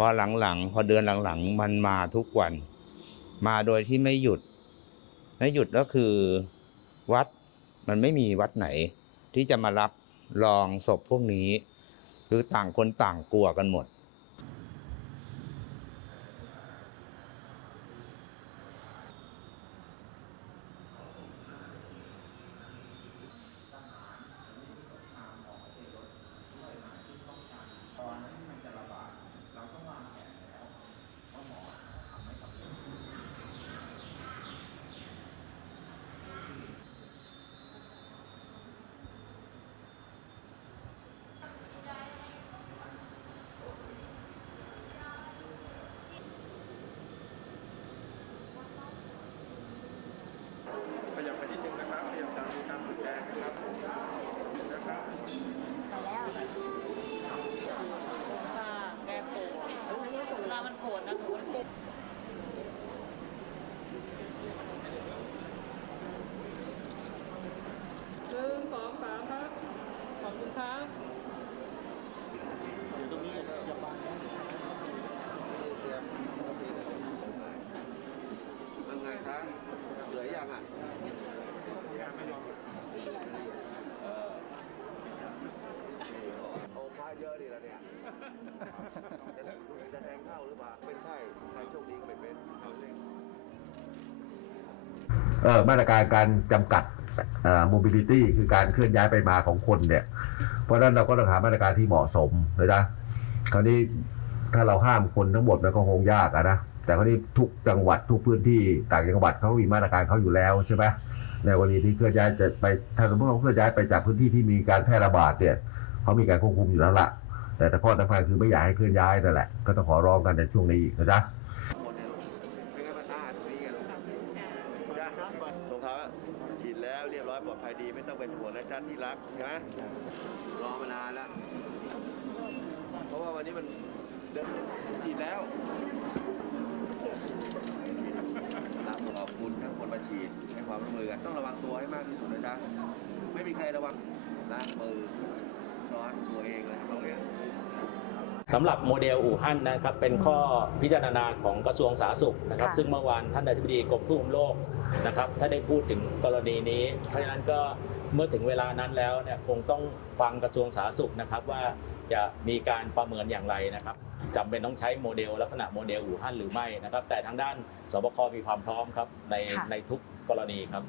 พอหลังๆ พอเดือนหลังๆ มันมาทุกวัน มาโดยที่ไม่หยุด ไม่หยุดก็คือวัดมันไม่มีวัดไหน ที่จะมารับรองศพพวกนี้ คือต่างคนต่างกลัวกันหมด ขยับไปนิดนึงนะครับขยับตามดูตามตึกแดงนะครับนะครับ ไปแล้วค่ะแกปวดเวลามันปวดนะหนูมันปวด หนึ่งสองสามครับ ขอบคุณครับ ยังไงครับ เหลือยังอะเออโอ้พระเยอะดีแล้วเนี่ย จะจะแทงเข้าหรือเปล่า เป็นไข้ใครโชคดีก็ไม่เป็นเอาเอง เอ่อมาตรการการจำกัดเอ่อ mobility คือการเคลื่อนย้ายไปมาของคนเนี่ย เพราะฉะนั้นเราก็ต้องหามาตรการที่เหมาะสมเลยนะคราวนี้ถ้าเราห้ามคนทั้งหมดมันก็คงยากอะนะ แต่คราวนี้ทุกจังหวัดทุกพื้นที่ต่างจังหวัดเขามีมาตรการเขาอยู่แล้วใช่ไหมในกรณีที่เคลื่อนย้ายจะไปถ้าสมมติเขาเคลื่อนย้ายไปจากพื้นที่ที่มีการแพร่ระบาดเนี่ยเขามีการควบคุมอยู่แล้วล่ะ แต่แต่ข้อสำคัญคือไม่อยากให้เคลื่อนย้ายนั่นแหละก็ต้องขอร้องกันในช่วงนี้นะจ๊ะคนเนี่ยไม่งั้นมันอ้าตรงนี้ไงลูกจ้ารองเท้าฉีดแล้วเรียบร้อยปลอดภัยดีไม่ต้องเป็นห่วงนะจ้าที่รักใช่ไหมรอมานานแล้ว เพราะว่าวันนี้มันเดินฉีดแล้วครับขอบคุณทั้งคนมาฉีดให้ ความร่วมมือกันต้องระวังตัวให้มากที่สุดนะจ๊ะไม่มีใครระวังล้างมือซ้อนตัวเองเลยตรงเนี้ยสำหรับโมเดลอู่ฮั่นนะครับเป็นข้อพิจารณาของกระทรวงสาธารณสุขนะครับค่ะซึ่งเมื่อวานท่านอธิบดีกรมควบคุมโรคนะครับท่านได้พูดถึงกรณีนี้ เพราะฉะนั้นก็เมื่อถึงเวลานั้นแล้วเนี่ยคงต้องฟังกระทรวงสาธารณสุขนะครับว่าจะมีการประเมินอย่างไรนะครับ จำเป็นต้องใช้โมเดลลักษณะโมเดลอู่ฮั่นหรือไม่นะครับ แต่ทางด้านสบคมีความพร้อมครับในค่ะในทุกกรณีครับ